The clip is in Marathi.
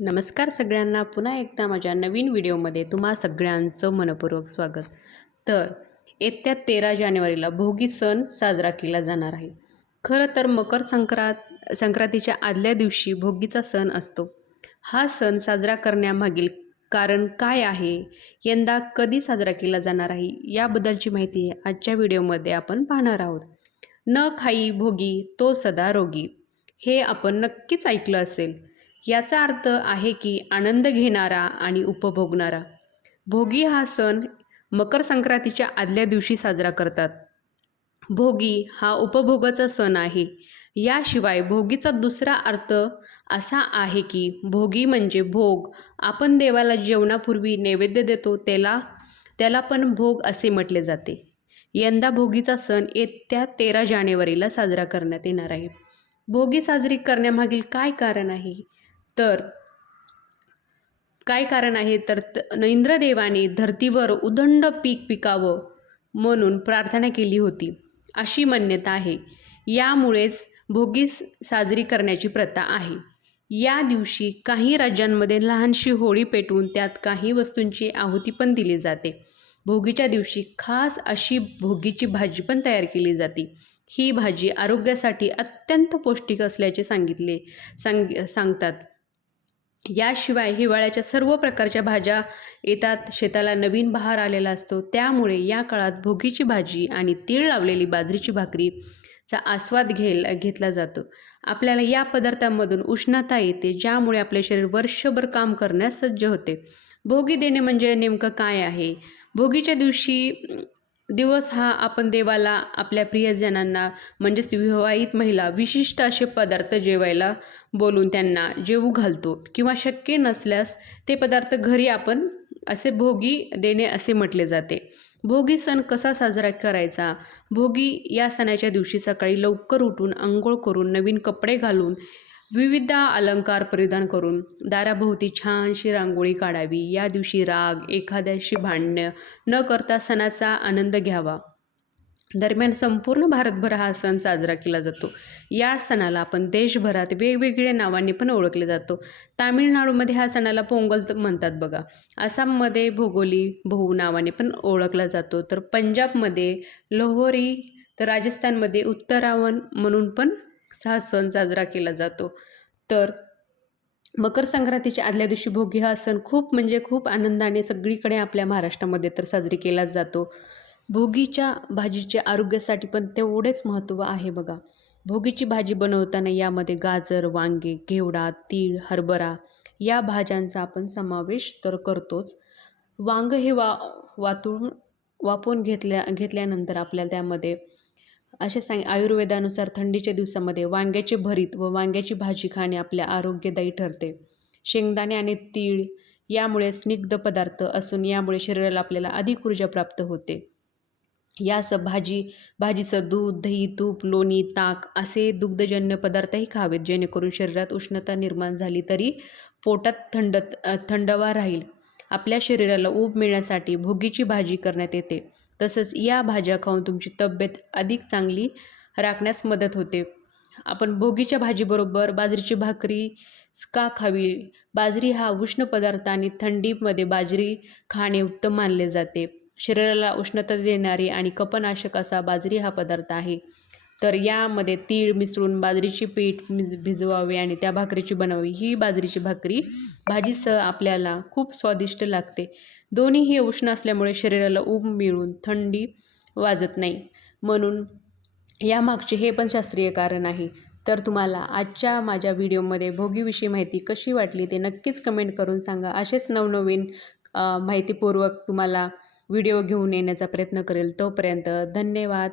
नमस्कार सगळ्यांना. पुन्हा एकदा माझ्या नवीन व्हिडिओमध्ये तुम्हा सगळ्यांचं मनपूर्वक स्वागत. तर येत्या तेरा जानेवारीला भोगी सण साजरा केला जाणार आहे. खरं तर मकर संक्रांत संक्रांतीच्या आदल्या दिवशी भोगीचा सण असतो. हा सण साजरा करण्यामागील कारण काय आहे? यंदा कधी साजरा केला जाणार आहे? याबद्दलची माहिती आजच्या व्हिडिओमध्ये आपण पाहणार आहोत. न खाई भोगी तो सदा रोगी. हे आपण नक्कीच ऐकलं असेल. याचा अर्थ आहे की आनंद घेणारा आणि उपभोगणारा. भोगी हा सण मकर संक्रांतीच्या आदल्या दिवशी साजरा करतात. भोगी हा उपभोगाचा सण आहे. याशिवाय भोगीचा दुसरा अर्थ असा आहे की भोगी म्हणजे भोग. आपण देवाला जेवणापूर्वी नैवेद्य देतो त्याला त्याला पण भोग असे म्हटले जाते. यंदा भोगीचा सण येत्या तेरा जानेवारीला साजरा करण्यात येणार आहे. भोगी साजरी करण्यामागील काय कारण आहे? तर काय कारण आहे? तर त- इंद्रदेवाने धर्तीवर उदंड पीक पिकावं म्हणून प्रार्थना केली होती. अशी मान्यता आहे. यामुळेच भोगीस साजरी करण्याची प्रथा आहे. या दिवशी काही राज्यांमध्ये लहानशी होळी पेटवून त्यात काही वस्तूंची आहुती पण दिली जाते. भोगीच्या दिवशी खास अशी भोगीची भाजी पण तयार केली जाते. ही भाजी आरोग्यासाठी अत्यंत पौष्टिक असल्याचे सांगितले सांग सांगतात. याशिवाय हिवाळ्याच्या सर्व प्रकारच्या भाज्या येतात. शेताला नवीन बहार आलेला असतो. त्यामुळे या काळात भोगीची भाजी आणि तीळ लावलेली बाजरीची भाकरी चा आस्वाद घेल घेतला जातो. आपल्याला या पदार्थांमधून उष्णता येते ज्यामुळे आपले शरीर वर्षभर काम करण्यास सज्ज होते. भोगी देणे म्हणजे नेमकं काय आहे? भोगीच्या दिवशी दिवस हा आपण देवाला आपल्या प्रियजनांना म्हणजेच विवाहित महिला विशिष्ट असे पदार्थ जेवायला बोलून त्यांना जेवू घालतो किंवा शक्य नसल्यास ते पदार्थ घरी आपण असे भोगी देणे असे म्हटले जाते. भोगी सण कसा साजरा करायचा? भोगी या सणाच्या दिवशी सकाळी लवकर उठून आंघोळ करून नवीन कपडे घालून विविध अलंकार परिधान करून दाराभोवती छानशी रांगोळी काढावी. या दिवशी राग एखाद्याशी भांडणं न करता सणाचा आनंद घ्यावा. दरम्यान संपूर्ण भारतभर हा सण साजरा केला जातो. या सणाला आपण देशभरात वेगवेगळ्या नावांनी पण ओळखले जातो. तामिळनाडूमध्ये ह्या सणाला पोंगल म्हणतात बघा. आसाममध्ये भोगोली भोऊ नावाने पण ओळखला जातो. तर पंजाबमध्ये लोहोरी तर राजस्थानमध्ये उत्तरावण म्हणून पण हा सण साजरा केला जातो. तर मकर संक्रांतीच्या आदल्या दिवशी भोगी हा सण खूप म्हणजे खूप आनंदाने सगळीकडे आपल्या महाराष्ट्रामध्ये तर साजरी केला जातो. भोगीच्या भाजीच्या आरोग्यासाठी पण तेवढेच महत्त्व आहे बघा. भोगीची भाजी बनवताना यामध्ये गाजर वांगे घेवडा तीळ हरभरा या भाज्यांचा आपण समावेश तर करतोच. वांग हे वा वातून वापून घेतल्या घेतल्यानंतर आपल्याला त्यामध्ये असे सांग आयुर्वेदानुसार थंडीच्या दिवसामध्ये वांग्याचे भरीत व वांग्याची भाजी खाणे आपल्या आरोग्यदायी ठरते. शेंगदाणे आणि तीळ यामुळे स्निग्ध पदार्थ असून यामुळे शरीराला आपल्याला अधिक ऊर्जा प्राप्त होते. यासह भाजी भाजीचं दूध दही तूप लोणी ताक असे दुग्धजन्य पदार्थही खावेत जेणेकरून शरीरात उष्णता निर्माण झाली तरी पोटात थंड थंडवा राहील. आपल्या शरीराला ऊब मिळण्यासाठी भोगीची भाजी करण्यात येते. तसंच या भाज्या खाऊन तुमची तब्येत अधिक चांगली राखण्यास मदत होते. आपण भोगीच्या भाजीबरोबर बाजरीची भाकरी का खावी? बाजरी हा उष्ण पदार्थ आणि थंडीमध्ये बाजरी खाणे उत्तम मानले जाते. शरीराला उष्णता देणारी आणि कपनाशक असा बाजरी हा पदार्थ आहे. तर यामध्ये तीळ मिसळून बाजरीची पीठ भिजवावे आणि त्या भाकरीची बनवावी. ही बाजरीची भाकरी भाजीसह आपल्याला खूप स्वादिष्ट लागते. दोन्हीही उष्ण असल्यामुळे शरीराला ऊब मिळून थंडी वाजत नाही. म्हणून यामागचे हे पण शास्त्रीय कारण आहे. तर तुम्हाला आजच्या माझ्या व्हिडिओमध्ये भोगीविषयी माहिती कशी वाटली ते नक्कीच कमेंट करून सांगा. असेच नवनवीन माहितीपूर्वक तुम्हाला व्हिडिओ घेऊन येण्याचा प्रयत्न करेल तोपर्यंत धन्यवाद.